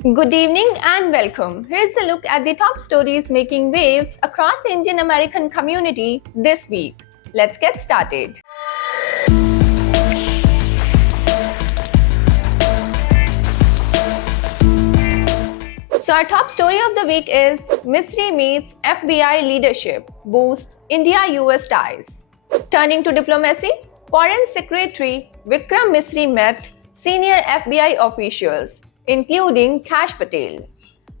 Good evening and welcome. Here's a look at the top stories making waves across the Indian American community this week. Let's get started. So, our top story of the week is Misri meets FBI leadership, boosts India US ties. Turning to diplomacy, Foreign Secretary Vikram Misri met senior FBI officials, including Kash Patel.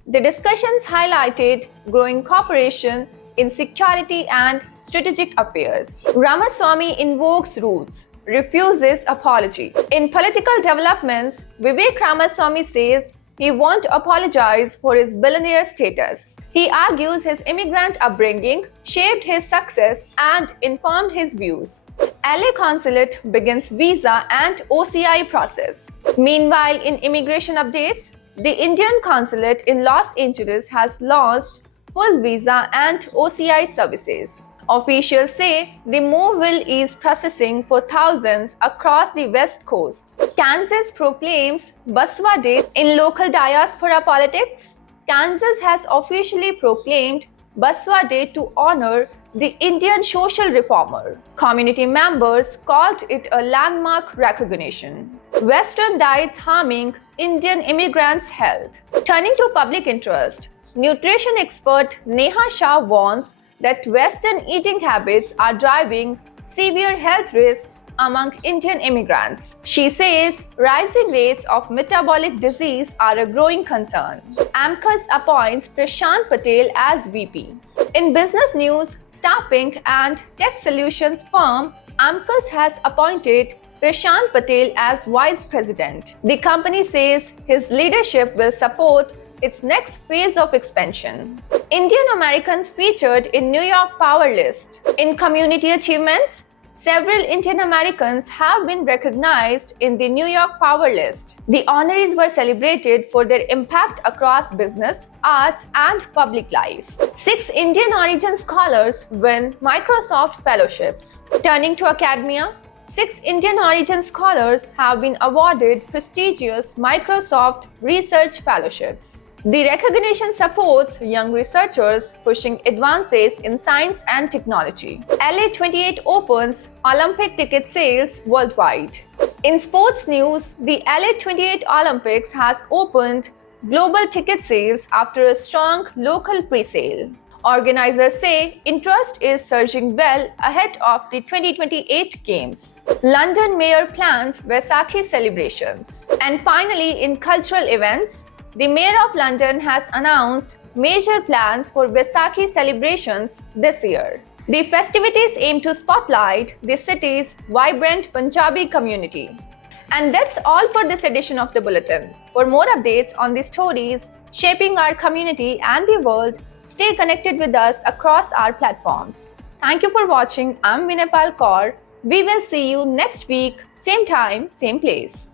The discussions highlighted growing cooperation in security and strategic affairs. Ramaswamy invokes roots, refuses apology. In political developments, Vivek Ramaswamy says he won't apologize for his billionaire status. He argues his immigrant upbringing shaped his success and informed his views. LA Consulate begins visa and OCI process. Meanwhile, in immigration updates, the Indian Consulate in Los Angeles has launched full visa and OCI services. Officials say the move will ease processing for thousands across the West Coast. Kansas proclaims Baswa Day in local diaspora politics. Kansas has officially proclaimed Baswa Day to honor the Indian social reformer. Community members called it a landmark recognition. Western diets harming Indian immigrants' health. Turning to public interest, nutrition expert Neha Shah warns that Western eating habits are driving severe health risks among Indian immigrants. She says rising rates of metabolic disease are a growing concern. AMCUS appoints Prashant Patel as VP. In business news, staffing and tech solutions firm AMCUS has appointed Prashant Patel as Vice President. The company says his leadership will support its next phase of expansion. Indian Americans featured in New York Power List. In community achievements, several Indian Americans have been recognized in the New York Power List. The honorees were celebrated for their impact across business, arts, and public life. 6 Indian origin scholars win Microsoft fellowships. Turning to academia, 6 Indian origin scholars have been awarded prestigious Microsoft Research Fellowships. The recognition supports young researchers pushing advances in science and technology. LA 28 opens Olympic ticket sales worldwide. In sports news, the LA 28 Olympics has opened global ticket sales after a strong local pre-sale. Organizers say interest is surging well ahead of the 2028 Games. London Mayor plans Vaisakhi celebrations. And finally, in cultural events, the Mayor of London has announced major plans for Vaisakhi celebrations this year. The festivities aim to spotlight the city's vibrant Punjabi community. And that's all for this edition of the Bulletin. For more updates on the stories shaping our community and the world, stay connected with us across our platforms. Thank you for watching. I'm Vinaypal Kaur. We will see you next week, same time, same place.